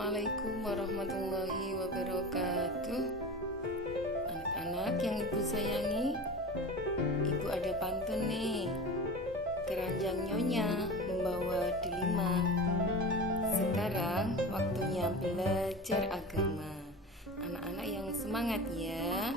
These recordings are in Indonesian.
Assalamualaikum warahmatullahi wabarakatuh. Anak-anak yang ibu sayangi, ibu ada pantun nih. Keranjang nyonya membawa delima. Sekarang waktunya belajar agama. Anak-anak yang semangat ya.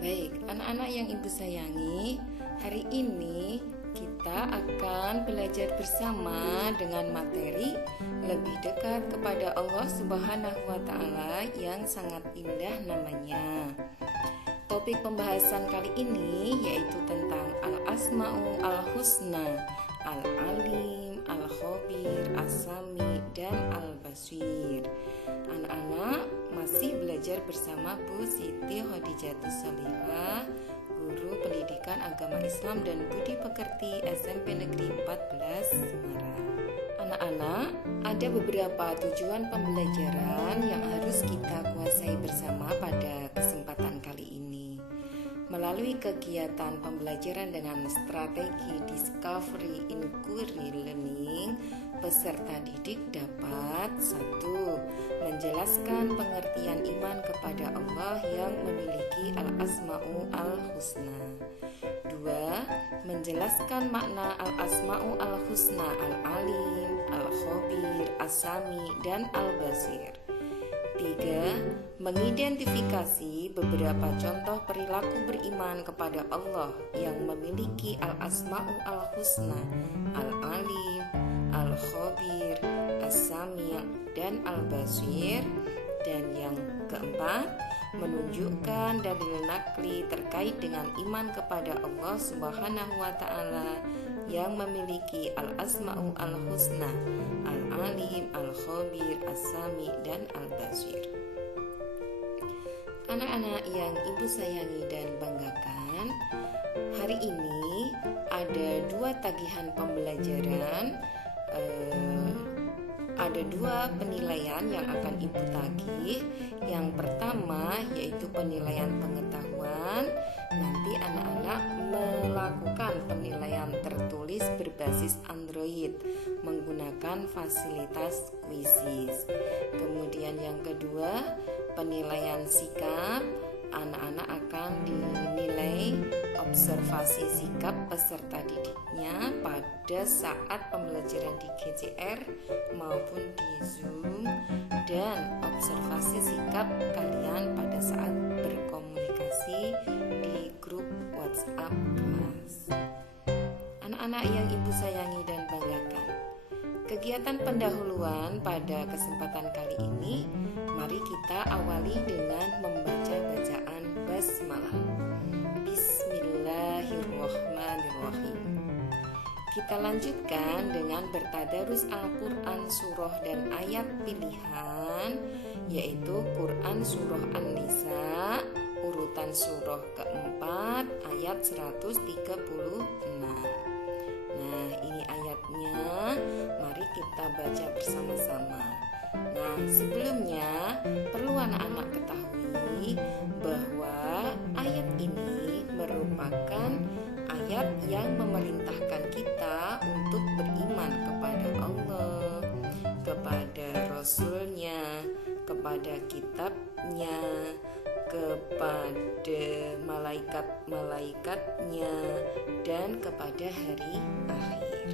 Baik, anak-anak yang ibu sayangi, hari ini kita akan belajar bersama dengan materi lebih dekat kepada Allah Subhanahu wa Ta'ala yang sangat indah namanya. Topik pembahasan kali ini yaitu tentang Al-Asma'u Al-Husna, Al-Alim, Al-Khabir, As-Sami, dan Al-Basir. Anak-anak masih belajar bersama Bu Siti Khadijatus Sholihah, Guru Pendidikan Agama Islam dan Budi Pekerti SMP Negeri 14 Semarang. Anak-anak, ada beberapa tujuan pembelajaran yang harus kita kuasai bersama pada kesempatan kali ini. Melalui kegiatan pembelajaran dengan strategi Discovery Inquiry Learning, peserta didik dapat 1. Menjelaskan pengertian iman kepada Allah yang memiliki Al-Asma'u Al-Husna. 2. Menjelaskan makna Al-Asma'u Al-Husna Al-Alim, Al-Khabir, As-Sami, dan Al-Basir. 3. Mengidentifikasi beberapa contoh perilaku beriman kepada Allah yang memiliki Al-Asma'u Al-Husna Al-Alim, Al-Khabir, As-Sami, dan Al-Basir. Dan yang keempat, menunjukkan dalil nakli terkait dengan iman kepada Allah Subhanahu wa Ta'ala yang memiliki Al-Asma'u Al-Husna Al-Alim, Al-Khabir, As-Sami, dan Al-Basir. Anak-anak yang ibu sayangi dan banggakan, hari ini ada 2 tagihan pembelajaran, ada 2 penilaian yang akan ibu tagih. Yang pertama yaitu penilaian pengetahuan. Nanti anak-anak melakukan penilaian tertulis berbasis Android menggunakan fasilitas Quizzes. Kemudian yang kedua, penilaian sikap. Anak-anak akan dinilai observasi sikap peserta didiknya pada saat pembelajaran di GCR maupun di Zoom, dan observasi sikap kalian pada saat berkomunikasi di grup WhatsApp kelas. Anak-anak yang ibu sayangi dan banggakan, kegiatan pendahuluan pada kesempatan kali ini, mari kita awali dengan membaca bacaan basmalah. Bismillahirrahmanirrahim. Kita lanjutkan dengan bertadarus Al-Quran surah dan ayat pilihan, yaitu Quran surah An-Nisa urutan surah keempat ayat 136. Nah, ini ayatnya, mari kita baca bersama-sama. Nah, sebelumnya perlu anak-anak ketahui bahwa ayat ini merupakan ayat yang memerintahkan kita untuk beriman kepada Allah, kepada Rasul-Nya, kepada kitabnya, kepada malaikat-malaikatnya, dan kepada hari akhir.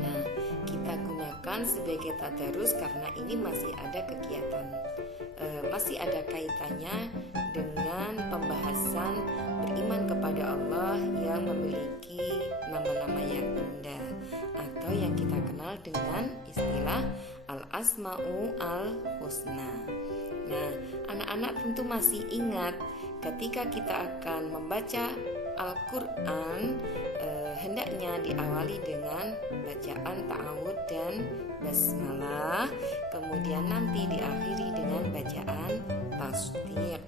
Nah, kita gunakan sebagai tadarus karena ini masih ada kegiatan, masih ada kaitannya dengan pembahasan beriman kepada Allah yang memiliki nama-nama yang indah atau yang kita kenal dengan istilah Al-Asma'u Al-Husna. Nah, anak-anak tentu masih ingat ketika kita akan membaca Al-Quran, hendaknya diawali dengan bacaan ta'awud dan basmalah, kemudian nanti diakhiri dengan bacaan tasdiq.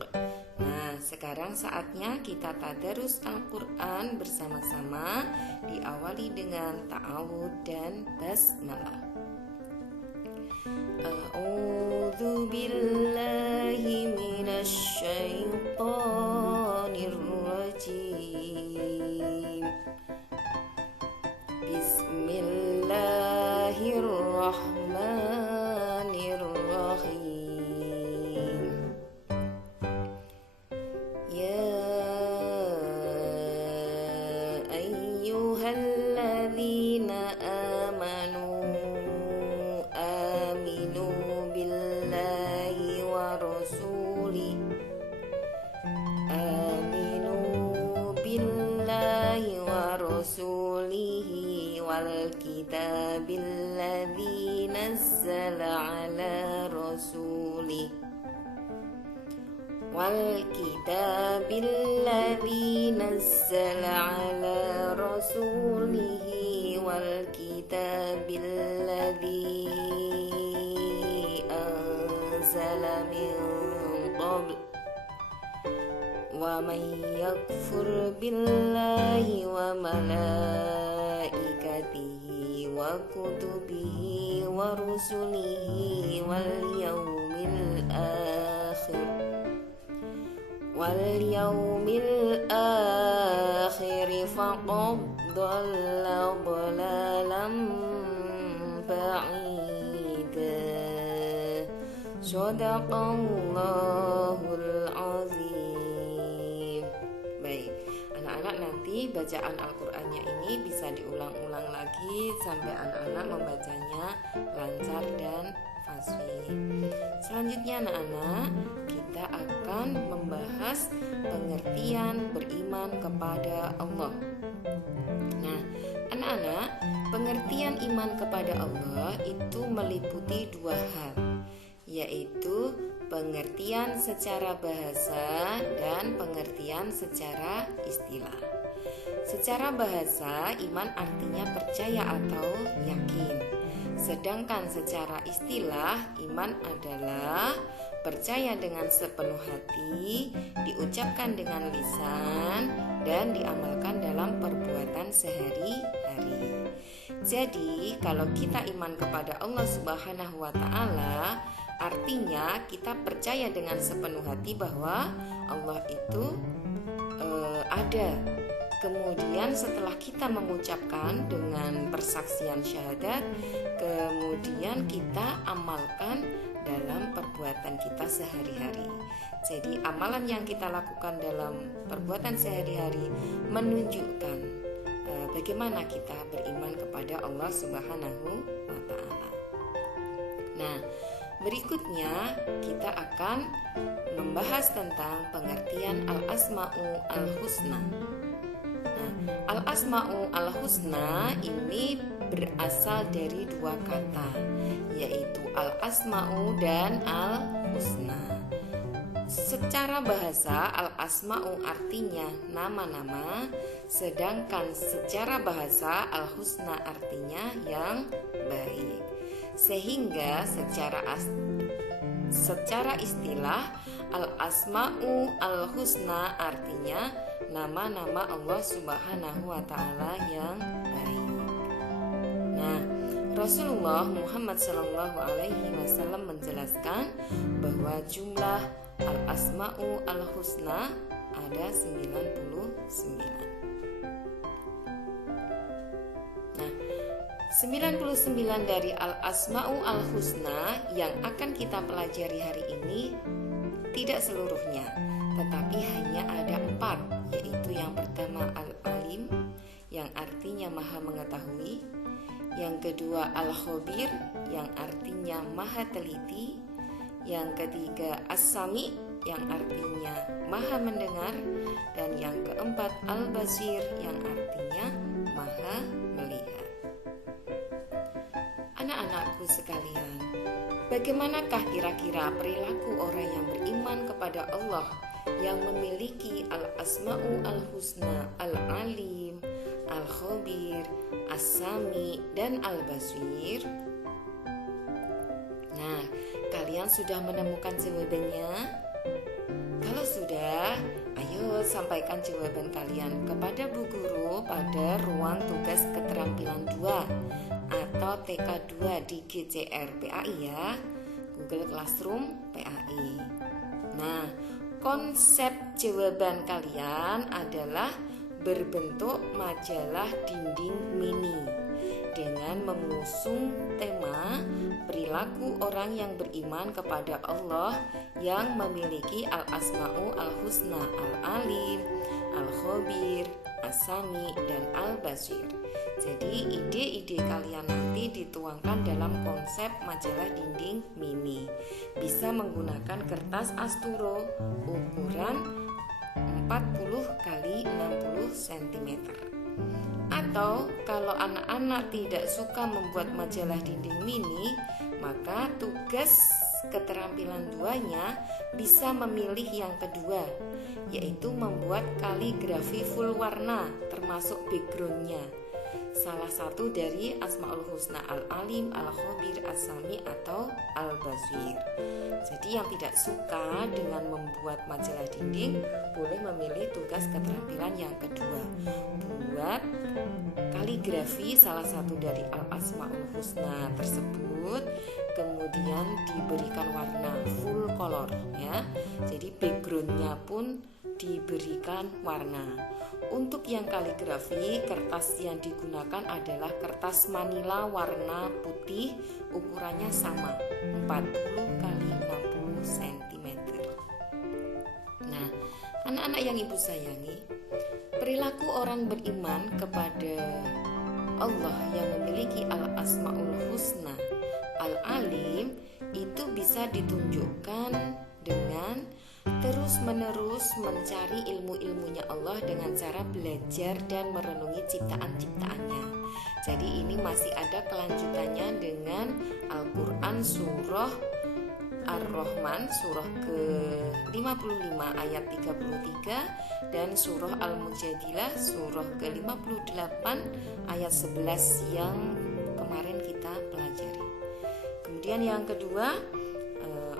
Nah, sekarang saatnya kita tadarus Al-Quran bersama-sama, diawali dengan ta'awud dan basmalah. A'udzu billahi minasy syaithanir rajim. Bismillahirrahmanirrahim. ayyuhalladzina aminu billahi wa rasulih wal kitabil ladzi nazzala ala rasulih wal kitabil ladzi anzala min qabl wa man yakfur billahi wa malaikatihi wa kutubihi wa rusulihi wal yawmil akhir faqad dhalla dhalalan ba'ida. Shadaqallahul azim. Baik, anak-anak, nanti bacaan Al-Qur'annya ini bisa diulang-ulang lagi sampai anak-anak membacanya lancar dan fasih. Selanjutnya anak-anak, kita akan membahas pengertian beriman kepada Allah. Nah, anak-anak, pengertian iman kepada Allah itu meliputi dua hal, yaitu pengertian secara bahasa dan pengertian secara istilah. Secara bahasa, iman artinya percaya atau yakin. Sedangkan secara istilah, iman adalah percaya dengan sepenuh hati, diucapkan dengan lisan, dan diamalkan dalam perbuatan sehari-hari. Jadi, kalau kita iman kepada Allah Subhanahu wa Ta'ala, artinya kita percaya dengan sepenuh hati bahwa Allah itu ada. Kemudian setelah kita mengucapkan dengan persaksian syahadat, kemudian kita amalkan dalam perbuatan kita sehari-hari. Jadi amalan yang kita lakukan dalam perbuatan sehari-hari menunjukkan bagaimana kita beriman kepada Allah Subhanahu wa Ta'ala. Nah, berikutnya kita akan membahas tentang pengertian Al-Asma'u Al-Husna. Al-Asma'u Al-Husna ini berasal dari dua kata, yaitu Al-Asma'u dan Al-Husna. Secara bahasa, Al-Asma'u artinya nama-nama, sedangkan secara bahasa Al-Husna artinya yang baik. Sehingga secara istilah Al-Asma'u Al-Husna artinya nama-nama Allah Subhanahu wa Ta'ala yang baik. Nah, Rasulullah Muhammad sallallahu alaihi wasallam menjelaskan bahwa jumlah Al-Asma'u Al-Husna ada 99. Nah, 99 dari Al-Asma'u Al-Husna yang akan kita pelajari hari ini tidak seluruhnya, tetapi hanya ada 4, yaitu yang pertama Al-Alim, yang artinya maha mengetahui. Yang kedua Al-Khabir, yang artinya maha teliti. Yang ketiga As-Sami, yang artinya maha mendengar. Dan yang keempat Al-Basir, yang artinya maha melihat. Anak-anakku sekalian, bagaimanakah kira-kira perilaku orang yang beriman kepada Allah yang memiliki Al-Asma'u Al-Husna, Al-Alim, Al-Khabir, As-Sami, dan Al-Basir? Nah, kalian sudah menemukan jawabannya? Kalau sudah, ayo sampaikan jawaban kalian kepada Bu Guru pada ruang tugas keterampilan 2 atau TK2 di GCR PAI ya, Google Classroom PAI. Nah, konsep jawaban kalian adalah berbentuk majalah dinding mini dengan mengusung tema perilaku orang yang beriman kepada Allah yang memiliki Al-Asma'u Al-Husna, Al-Alim, Al-Khabir, As-Sami, dan Al-Basir. Jadi ide-ide kalian nanti dituangkan dalam konsep majalah dinding mini. Bisa menggunakan kertas Asturo ukuran 40 x 60 cm. Atau kalau anak-anak tidak suka membuat majalah dinding mini, maka tugas keterampilan 2-nya bisa memilih yang kedua, yaitu membuat kaligrafi full warna termasuk backgroundnya, salah satu dari Asmaul Husna Al-Alim, Al-Khabir, As-Sami, atau Al-Basir. Jadi yang tidak suka dengan membuat majalah dinding boleh memilih tugas keterampilan yang kedua, buat kaligrafi salah satu dari Al-Asmaul Husna tersebut, kemudian diberikan warna full color ya. Jadi backgroundnya pun diberikan warna. Untuk yang kaligrafi, kertas yang digunakan adalah kertas manila warna putih, ukurannya sama 40 x 60 cm. Nah, anak-anak yang ibu sayangi, perilaku orang beriman kepada Allah yang memiliki Al-Asmaul Husna Al-Alim itu bisa ditunjukkan dengan terus-menerus mencari ilmu-ilmunya Allah dengan cara belajar dan merenungi ciptaan-ciptaannya. Jadi ini masih ada kelanjutannya dengan Al-Quran surah Ar-Rahman surah ke-55 ayat 33 dan surah Al-Mujadilah surah ke-58 ayat 11 yang kemarin kita pelajari. Kemudian yang kedua,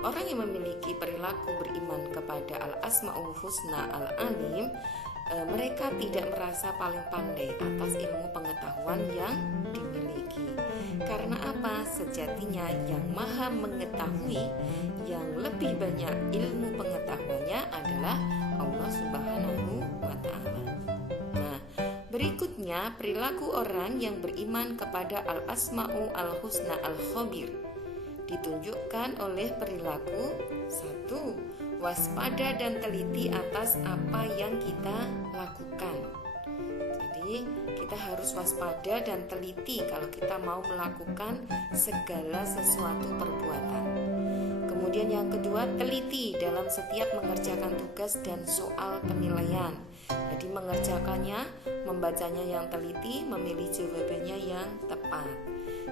orang yang memiliki perilaku beriman kepada Al-Asmaul Husna Al-Alim, mereka tidak merasa paling pandai atas ilmu pengetahuan yang dimiliki. Karena apa? Sejatinya yang maha mengetahui, yang lebih banyak ilmu pengetahuannya adalah Allah Subhanahu wa Ta'ala. Nah, berikutnya perilaku orang yang beriman kepada Al-Asma'u Al-Husna Al-Khabir ditunjukkan oleh perilaku 1. Waspada dan teliti atas apa yang kita lakukan. Jadi kita harus waspada dan teliti kalau kita mau melakukan segala sesuatu perbuatan. Kemudian yang kedua, teliti dalam setiap mengerjakan tugas dan soal penilaian. Jadi mengerjakannya, membacanya yang teliti, memilih jawabannya yang tepat.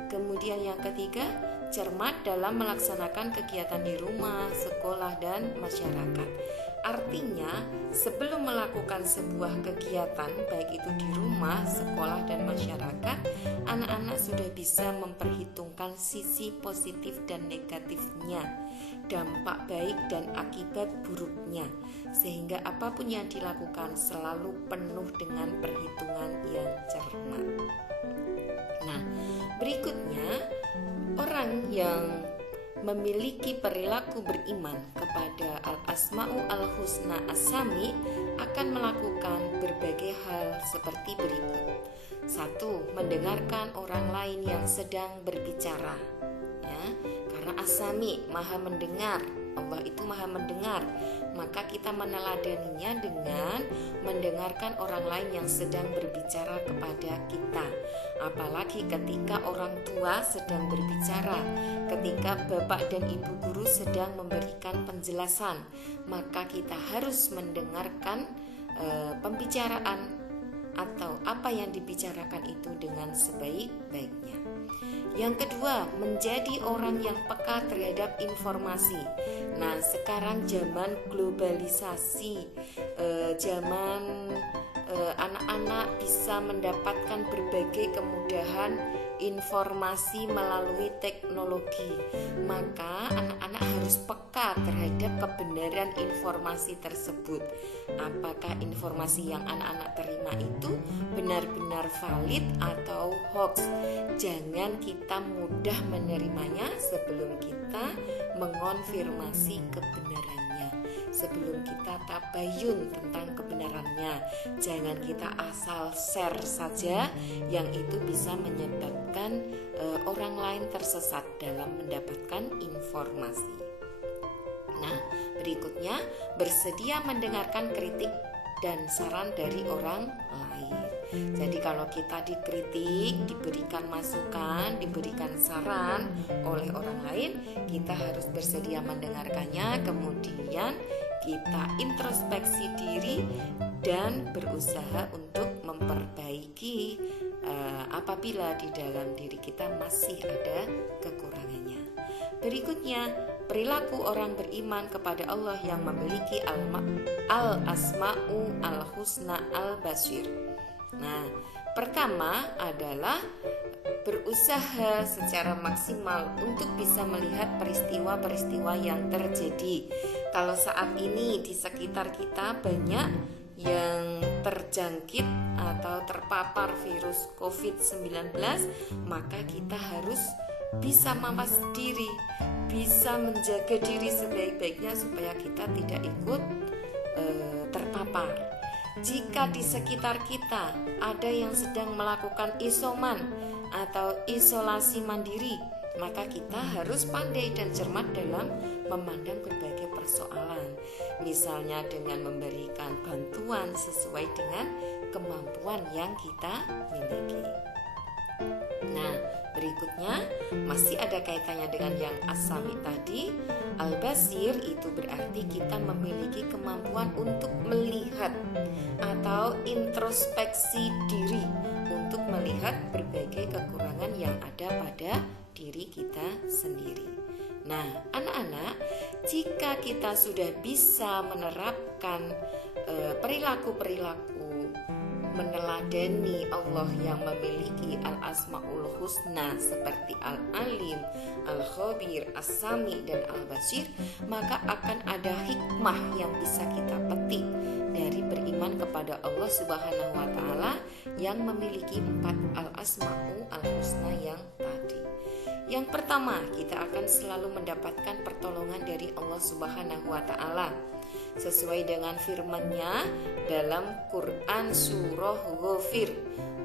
Kemudian yang ketiga, cermat dalam melaksanakan kegiatan di rumah, sekolah, dan masyarakat. Artinya, sebelum melakukan sebuah kegiatan, baik itu di rumah, sekolah, dan masyarakat, anak-anak sudah bisa memperhitungkan sisi positif dan negatifnya, dampak baik dan akibat buruknya, sehingga apapun yang dilakukan selalu penuh dengan perhitungan yang cermat. Nah, berikutnya, orang yang memiliki perilaku beriman kepada Al-Asma'u Al-Husna As-Sami akan melakukan berbagai hal seperti berikut. 1. Mendengarkan orang lain yang sedang berbicara ya, karena As-Sami maha mendengar, Allah itu maha mendengar, maka kita meneladaninya dengan mendengarkan orang lain yang sedang berbicara kepada kita. Apalagi ketika orang tua sedang berbicara, ketika bapak dan ibu guru sedang memberikan penjelasan, maka kita harus mendengarkan pembicaraan atau apa yang dibicarakan itu dengan sebaik-baiknya. Yang kedua, menjadi orang yang peka terhadap informasi. Nah, sekarang zaman globalisasi, zaman anak-anak bisa mendapatkan berbagai kemudahan informasi melalui teknologi. Maka anak-anak harus peka terhadap kebenaran informasi tersebut. Apakah informasi yang anak-anak terima itu benar-benar valid atau hoax? Jangan kita mudah menerimanya sebelum kita mengonfirmasi kebenarannya, sebelum kita tabayun tentang kebenarannya. Jangan kita asal share saja, yang itu bisa menyebabkan orang lain tersesat dalam mendapatkan informasi. Nah, berikutnya, bersedia mendengarkan kritik dan saran dari orang lain. Jadi kalau kita dikritik, diberikan masukan, diberikan saran oleh orang lain, kita harus bersedia mendengarkannya, kemudian kita introspeksi diri dan berusaha untuk memperbaiki apabila di dalam diri kita masih ada kekurangannya. Berikutnya, perilaku orang beriman kepada Allah yang memiliki al-asma'u al-husna al-basir. Nah, pertama adalah berusaha secara maksimal untuk bisa melihat peristiwa-peristiwa yang terjadi. Kalau saat ini di sekitar kita banyak yang terjangkit atau terpapar virus COVID-19, maka kita harus bisa mawas diri, bisa menjaga diri sebaik-baiknya supaya kita tidak ikut terpapar. Jika di sekitar kita ada yang sedang melakukan isoman atau isolasi mandiri, maka kita harus pandai dan cermat dalam memandang berbagai persoalan, misalnya dengan memberikan bantuan sesuai dengan kemampuan yang kita miliki. Nah, berikutnya masih ada kaitannya dengan yang as-sami tadi. Al-basir itu berarti kita memiliki kemampuan untuk melihat atau introspeksi diri untuk melihat berbagai kekurangan yang ada pada diri kita sendiri. Nah, anak-anak, jika kita sudah bisa menerapkan perilaku-perilaku meneladani Allah yang memiliki al-asma'ul husna seperti al-alim, al-khabir, as-sami, dan al-basir, maka akan ada hikmah yang bisa kita petik dari beriman kepada Allah Subhanahu wa Ta'ala yang memiliki 4 al-asma'u al-husna yang tadi. Yang pertama, kita akan selalu mendapatkan pertolongan dari Allah Subhanahu wa Ta'ala sesuai dengan firman-Nya dalam Quran surah Ghafir,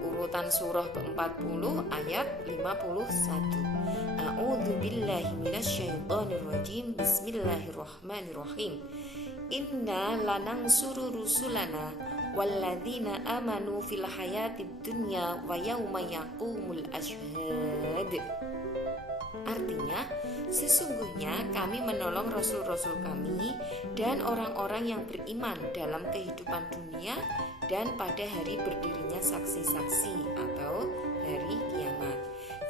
urutan surah ke-40 ayat 51. A'udzu billahi minasyaitonir rajim. Bismillahirrahmanirrahim. Inna lanansuru rusulana walladzina amanu fil hayatid dunya wa yauma yaqumul ashhad. Artinya, sesungguhnya kami menolong rasul-rasul kami dan orang-orang yang beriman dalam kehidupan dunia dan pada hari berdirinya saksi-saksi atau hari kiamat.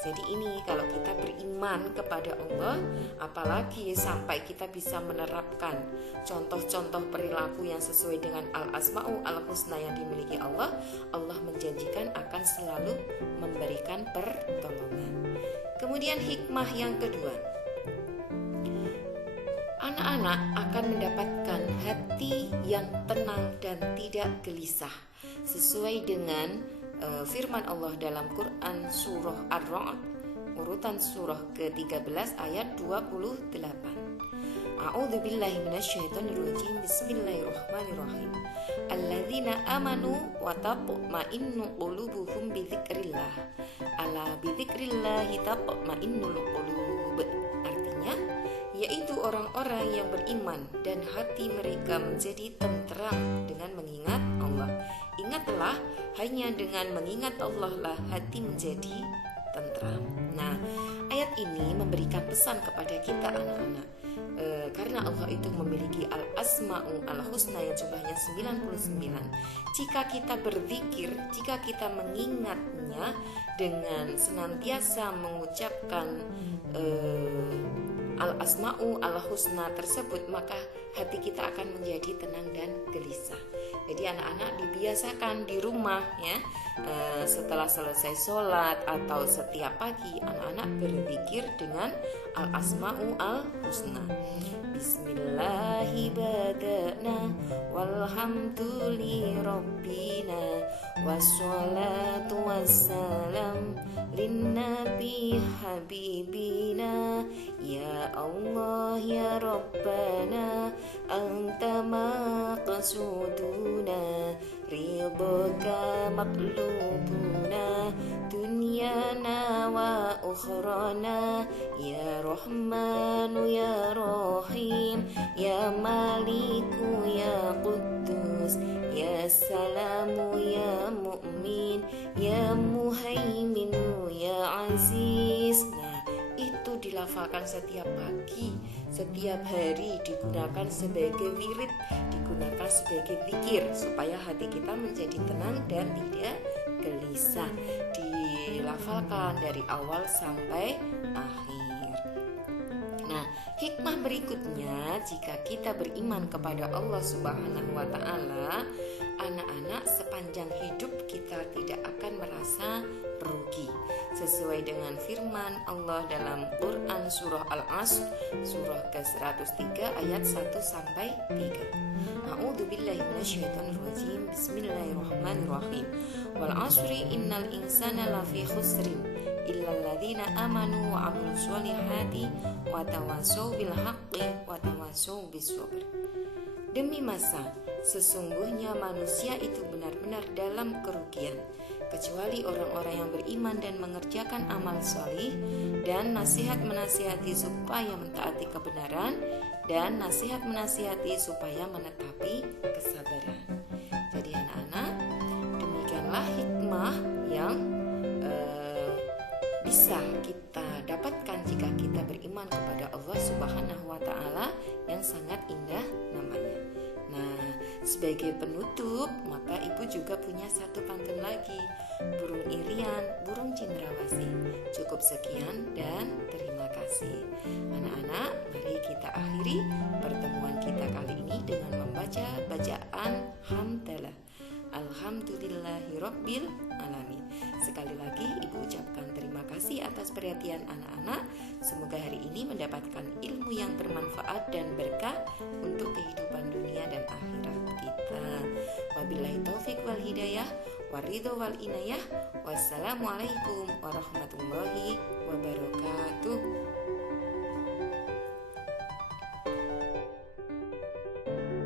Jadi ini kalau kita beriman kepada Allah, apalagi sampai kita bisa menerapkan contoh-contoh perilaku yang sesuai dengan al-asma'u al-husna yang dimiliki Allah, Allah menjanjikan akan selalu memberikan pertolongan. Kemudian hikmah yang kedua, anak-anak akan mendapatkan hati yang tenang dan tidak gelisah sesuai dengan firman Allah dalam Quran surah Ar-Ra'd urutan surah ke-13 ayat 28. A'udzu billahi minasyaitonir rajim. Bismillahirrahmanirrahim. Alladzina amanu wa tatma'innu qulubuhum bidzikrillah. Ala bidzikrillah tatma'innul qulub. Artinya, yaitu orang-orang yang beriman dan hati mereka menjadi tenteram dengan mengingat Allah. Ingatlah, hanya dengan mengingat Allah lah hati menjadi tenteram. Nah, ayat ini memberikan pesan kepada kita anak-anak. Karena Allah itu memiliki al-asma'u al-husna yang jumlahnya 99. Jika kita berzikir, jika kita mengingatnya dengan senantiasa mengucapkan al-asma'u al-husna tersebut, maka hati kita akan menjadi tenang dan gelisah. Jadi anak-anak dibiasakan di rumah ya, setelah selesai sholat atau setiap pagi anak-anak berzikir dengan al-asma'u al-husna. Bismillahi bada'na walhamduli rabbina wassalatu wassalam linnabi habibina ya Allah ya Rabbana anta maqsuduna ridhaka matlubuna dunyana wa ukhrana ya Rahmanu ya Rahim ya Maliku ya Quddus Quddus, Ya Salamu Ya Mu'min, Ya Muhaiminu Ya Aziz. Nah, itu dilafalkan setiap pagi, setiap hari, digunakan sebagai wirid, digunakan sebagai zikir supaya hati kita menjadi tenang dan tidak gelisah. Dilafalkan dari awal sampai akhir. Nah, hikmah berikutnya, jika kita beriman kepada Allah Subhanahu wa Ta'ala, anak-anak, sepanjang hidup kita tidak akan merasa rugi. Sesuai dengan firman Allah dalam Quran surah Al-Asr, surah ke-103 ayat 1 sampai 3. A'udzubillahi minasyaitonir rajim. Bismillahirrahmanirrahim. Wal 'asri innal insana lafi khusrin illal ladzina amanu wa 'amilus sholihati wa tawassaw bil haqqi wa tawassaw bis sabr. Demi masa, sesungguhnya manusia itu benar-benar dalam kerugian, kecuali orang-orang yang beriman dan mengerjakan amal solih, dan nasihat menasihati supaya mentaati kebenaran, dan nasihat menasihati supaya menetapi kesabaran. Jadi anak-anak, demikianlah hikmah yang bisa kita dapatkan jika kita beriman kepada Allah Subhanahu wa Ta'ala, yang sangat indah namanya. Nah, sebagai penutup, maka ibu juga punya satu pantun lagi, burung irian, burung cendrawasih. Cukup sekian dan terima kasih. Anak-anak, mari kita akhiri pertemuan kita kali ini dengan membaca bacaan hamdalah. Alhamdulillahirabbil alamin. Sekali lagi ibu ucapkan terima kasih atas perhatian anak-anak. Semoga hari ini mendapatkan ilmu yang bermanfaat dan berkah untuk kehidupan dunia dan akhirat kita. Wabillahi taufik wal hidayah, waridho wal inayah. Wassalamualaikum warahmatullahi wabarakatuh.